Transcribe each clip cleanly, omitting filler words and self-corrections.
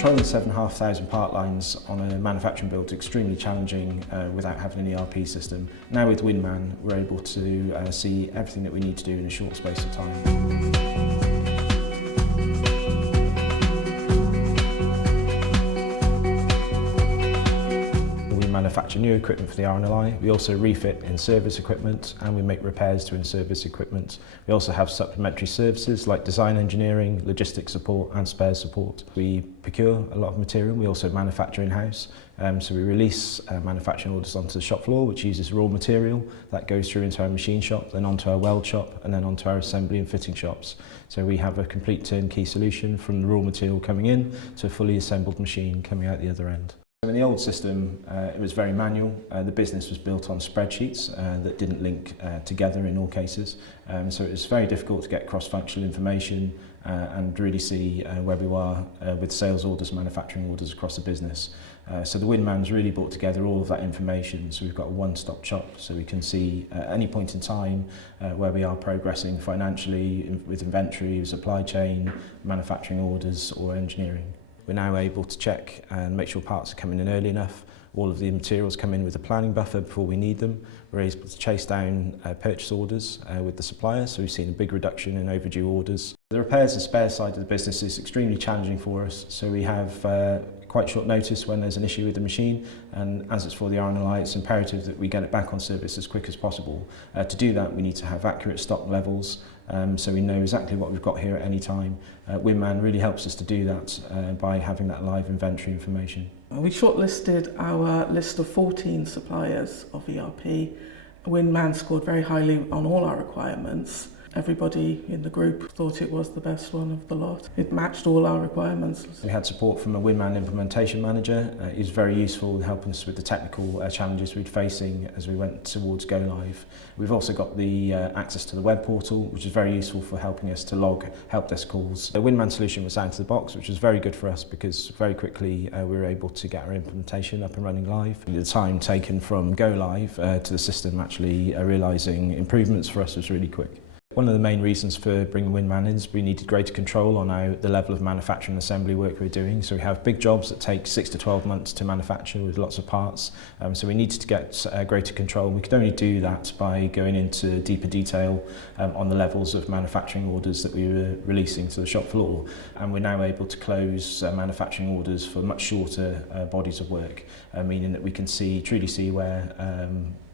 Controlling 7,500 part lines on a manufacturing build is extremely challenging without having an ERP system. Now with WinMan, we're able to see everything that we need to do in a short space of time. We manufacture new equipment for the RNLI. We also refit in service equipment and we make repairs to in-service equipment. We also have supplementary services like design engineering, logistics support and spares support. We procure a lot of material. We also manufacture in-house. So we release manufacturing orders onto the shop floor, which uses raw material. That goes through into our machine shop, then onto our weld shop and then onto our assembly and fitting shops. So we have a complete turnkey solution from the raw material coming in to a fully assembled machine coming out the other end. In the old system, it was very manual. The business was built on spreadsheets that didn't link together in all cases. So it was very difficult to get cross-functional information and really see where we are with sales orders, manufacturing orders across the business. So the WinMan's really brought together all of that information. So we've got a one-stop shop, so we can see at any point in time where we are progressing financially with inventory, supply chain, manufacturing orders or engineering. We're now able to check and make sure parts are coming in early enough. All of the materials come in with a planning buffer before we need them. We're able to chase down purchase orders with the supplier, so we've seen a big reduction in overdue orders. The repairs and spare side of the business is extremely challenging for us, so we have quite short notice when there's an issue with the machine, and as it's for the RNLI, it's imperative that we get it back on service as quick as possible. To do that, we need to have accurate stock levels, so we know exactly what we've got here at any time. WinMan really helps us to do that by having that live inventory information. We shortlisted our list of 14 suppliers of ERP. WinMan scored very highly on all our requirements. Everybody in the group thought it was the best one of the lot. It matched all our requirements. We had support from a WinMan implementation manager. He was very useful in helping us with the technical challenges we'd facing as we went towards go live. We've also got the access to the web portal, which is very useful for helping us to log help desk calls. The WinMan solution was out of the box, which was very good for us because very quickly we were able to get our implementation up and running live. The time taken from go live to the system actually realising improvements for us was really quick. One of the main reasons for bringing WinMan in is we needed greater control on the level of manufacturing and assembly work we're doing. So we have big jobs that take 6 to 12 months to manufacture with lots of parts. So we needed to get greater control. We could only do that by going into deeper detail on the levels of manufacturing orders that we were releasing to the shop floor. And we're now able to close manufacturing orders for much shorter bodies of work, meaning that we can truly see where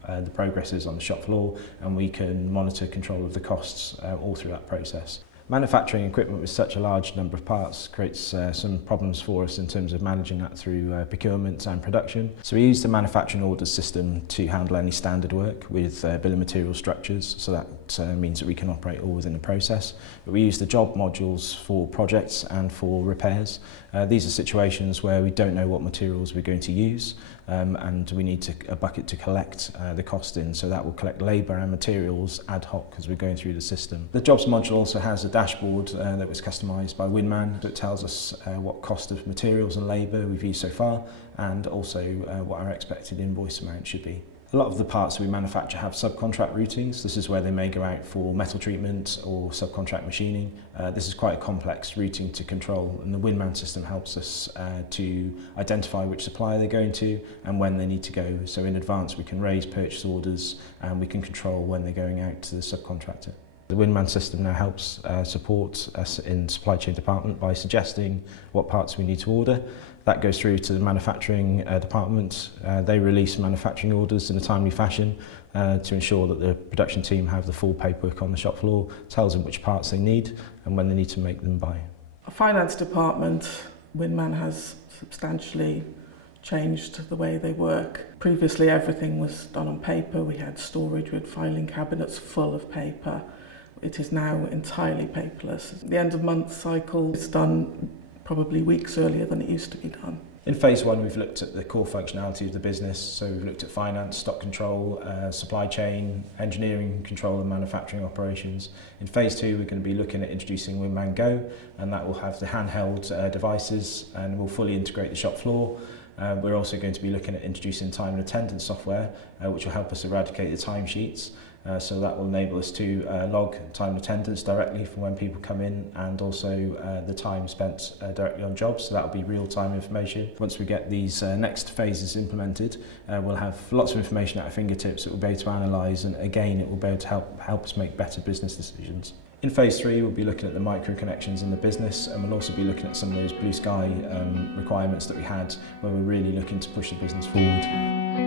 the progress is on the shop floor, and we can monitor control of the costs all through that process. Manufacturing equipment with such a large number of parts creates some problems for us in terms of managing that through procurement and production. So we use the manufacturing orders system to handle any standard work with bill of material structures, so that means that we can operate all within the process. But we use the job modules for projects and for repairs. These are situations where we don't know what materials we're going to use, and we need a bucket to collect the cost in, so that will collect labour and materials ad hoc as we're going through the system. The jobs module also has a dashboard that was customised by WinMan that tells us what cost of materials and labour we've used so far, and also what our expected invoice amount should be. A lot of the parts we manufacture have subcontract routings. This is where they may go out for metal treatment or subcontract machining. This is quite a complex routing to control, and the WinMan system helps us to identify which supplier they're going to and when they need to go. So in advance we can raise purchase orders and we can control when they're going out to the subcontractor. The WinMan system now helps support us in supply chain department by suggesting what parts we need to order. That goes through to the manufacturing department. They release manufacturing orders in a timely fashion to ensure that the production team have the full paperwork on the shop floor, tells them which parts they need and when they need to make them by. Our finance department, WinMan has substantially changed the way they work. Previously everything was done on paper. We had storage with filing cabinets full of paper. It is now entirely paperless. The end of month cycle is done probably weeks earlier than it used to be done. In phase one, we've looked at the core functionality of the business. So we've looked at finance, stock control, supply chain, engineering, control and manufacturing operations. In phase two, we're going to be looking at introducing WinMan Go, and that will have the handheld devices and will fully integrate the shop floor. We're also going to be looking at introducing time and attendance software, which will help us eradicate the timesheets. So that will enable us to log time attendance directly from when people come in, and also the time spent directly on jobs. So that will be real-time information. Once we get these next phases implemented, we'll have lots of information at our fingertips that we'll be able to analyse, and again it will be able to help us make better business decisions. In phase 3, we'll be looking at the micro connections in the business, and we'll also be looking at some of those blue sky requirements that we had, where we're really looking to push the business forward.